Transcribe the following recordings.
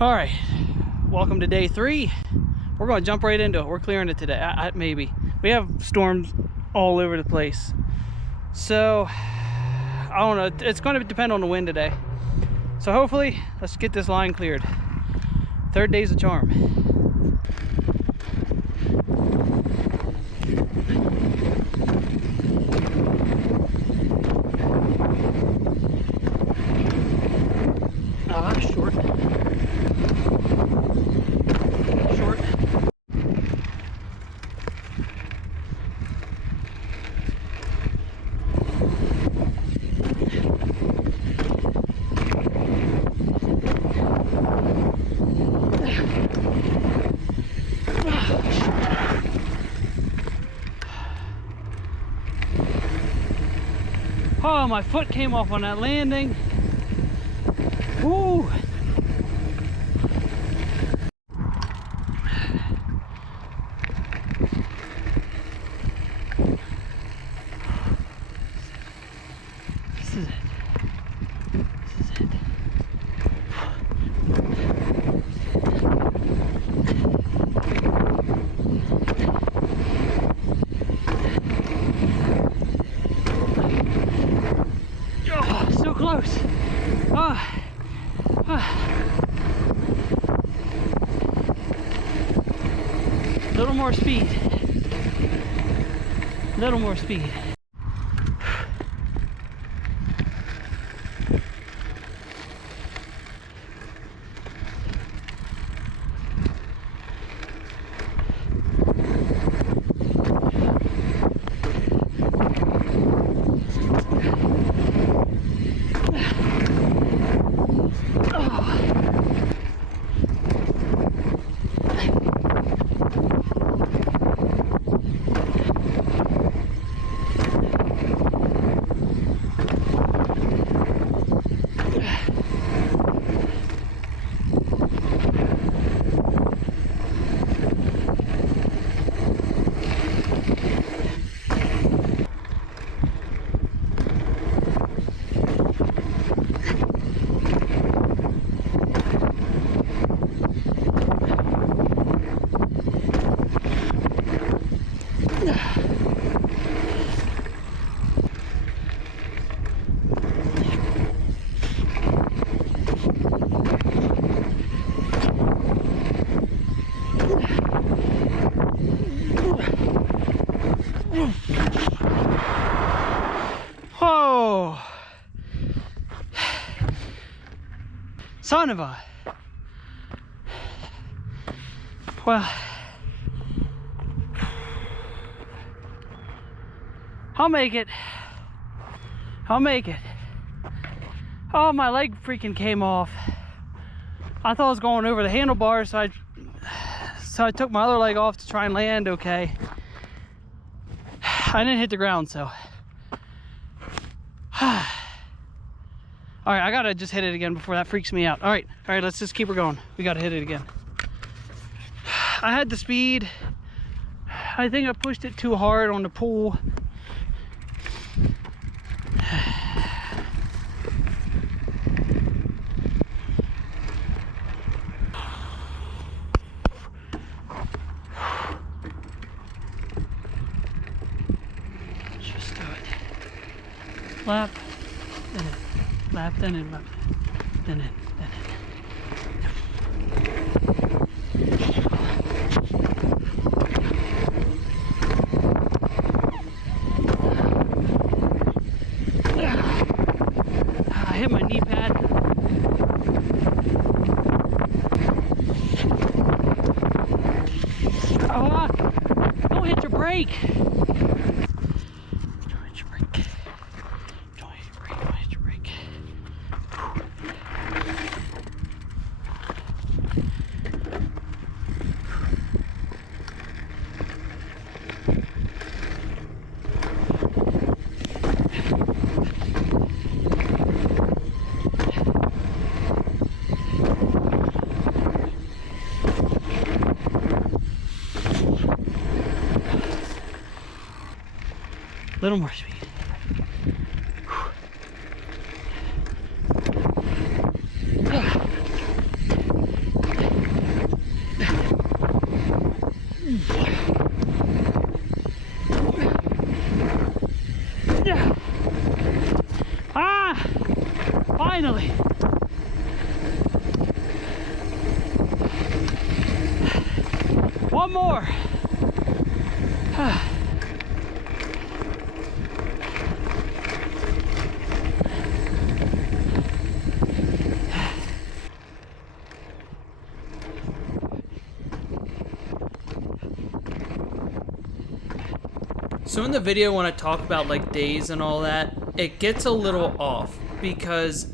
All right, welcome to day 3. We're going to jump right into it. We're clearing it today. Maybe we have storms all over the place, so I don't know. It's going to depend on the wind today. So hopefully, let's get this line cleared. Third day's a charm. Short. Oh, my foot came off on that landing. Woo! This is it. This is it. Oh, so close. Little more speed. Little more speed. Oh, son of a. Well, I'll make it. I'll make it. Oh, my leg freaking came off. I thought I was going over the handlebars, so I took my other leg off to try and land okay. I didn't hit the ground, so. All right, I gotta just hit it again before that freaks me out. All right, let's just keep her going. We gotta hit it again. I had the speed. I think I pushed it too hard on the pool. Just do it. Lap, then in, lap, then in, lap, then in, then in. I hit my knee pad. Oh, don't hit your brake. Little more speed. One more. So in the video when I talk about like days and all that, it gets a little off because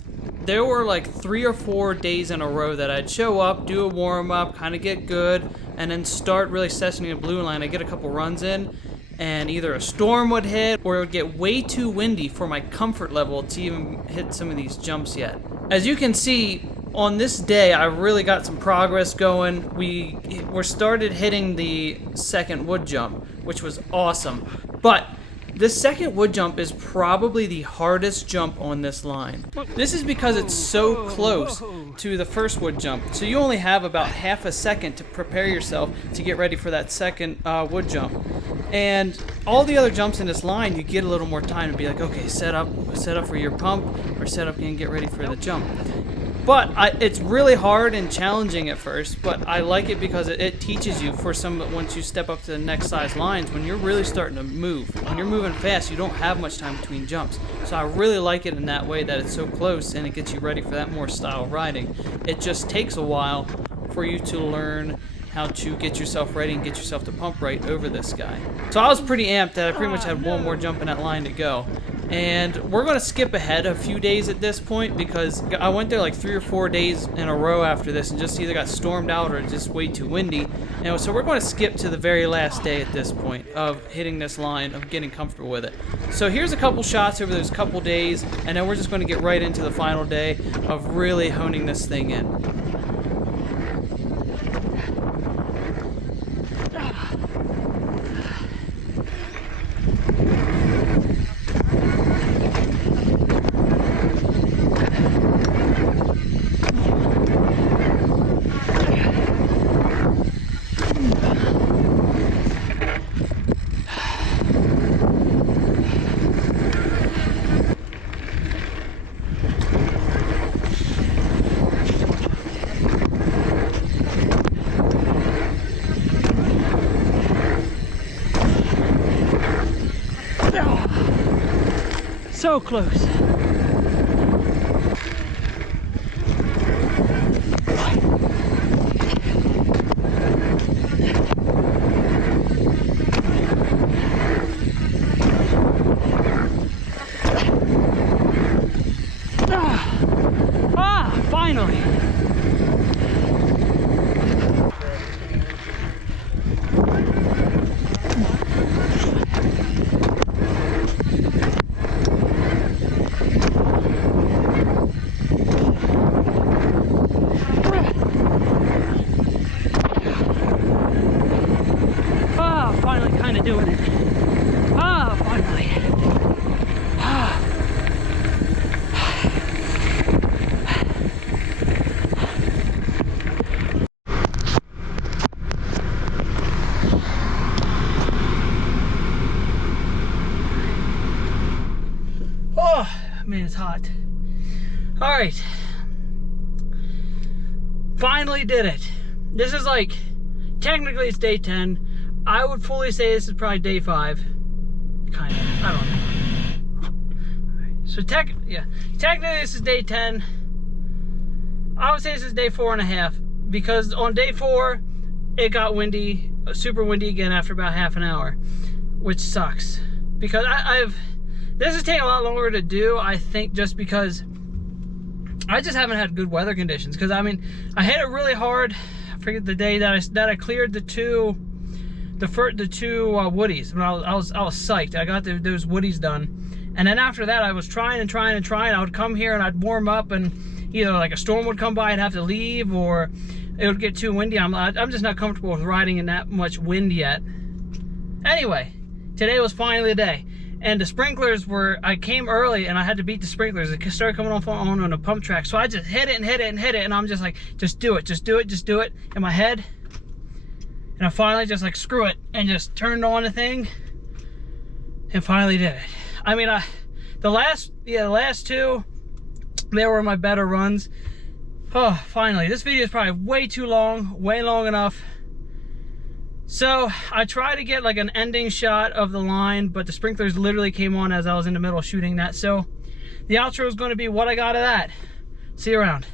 there were like 3 or 4 days in a row that I'd show up, do a warm-up, kind of get good, and then start really sessioning a blue line. I'd get a couple runs in, and either a storm would hit, or it would get way too windy for my comfort level to even hit some of these jumps yet. As you can see, on this day, I really got some progress going. We started hitting the second wood jump, which was awesome. But this second wood jump is probably the hardest jump on this line. This is because it's so close to the first wood jump. So you only have about half a second to prepare yourself to get ready for that second wood jump. And all the other jumps in this line, you get a little more time to be like, okay, set up for your pump, or set up and get ready for the jump. But it's really hard and challenging at first, but I like it because it teaches you once you step up to the next size lines, when you're really starting to move. When you're moving fast, you don't have much time between jumps. So I really like it in that way, that it's so close and it gets you ready for that more style riding. It just takes a while for you to learn how to get yourself ready and get yourself to pump right over this guy. So I was pretty amped that I pretty much had one more jump in that line to go. And we're going to skip ahead a few days at this point because I went there like 3 or 4 days in a row after this and just either got stormed out or just way too windy. And so we're going to skip to the very last day at this point of hitting this line, of getting comfortable with it. So here's a couple shots over those couple days, and then we're just going to get right into the final day of really honing this thing in. So close. Finally. Finally kind of doing it. Finally. Oh, man, it's hot. All right. Finally did it. This is like, technically it's day 10. I would fully say this is probably day 5. Kind of. I don't know. So technically this is day 10. I would say this is day 4.5 because on day 4 it got windy, super windy again after about half an hour, which sucks because this is taking a lot longer to do. I think just because I just haven't had good weather conditions. Because I mean, I hit it really hard. I forget the day that I cleared the two woodies. I was psyched. I got those woodies done. And then after that, I was trying. I would come here and I'd warm up, and either like a storm would come by, I'd have to leave, or it would get too windy. I'm just not comfortable with riding in that much wind yet. Anyway, today was finally the day. And the sprinklers I came early and I had to beat the sprinklers. It started coming on a pump track. So I just hit it. And I'm just like, just do it in my head. And I finally just like, screw it, and just turned on the thing and finally did it. I mean, the last 2, they were my better runs. Oh, finally. This video is probably way too long, way long enough So I tried to get like an ending shot of the line, but the sprinklers literally came on as I was in the middle of shooting that. So the outro is going to be what I got of that. See you around.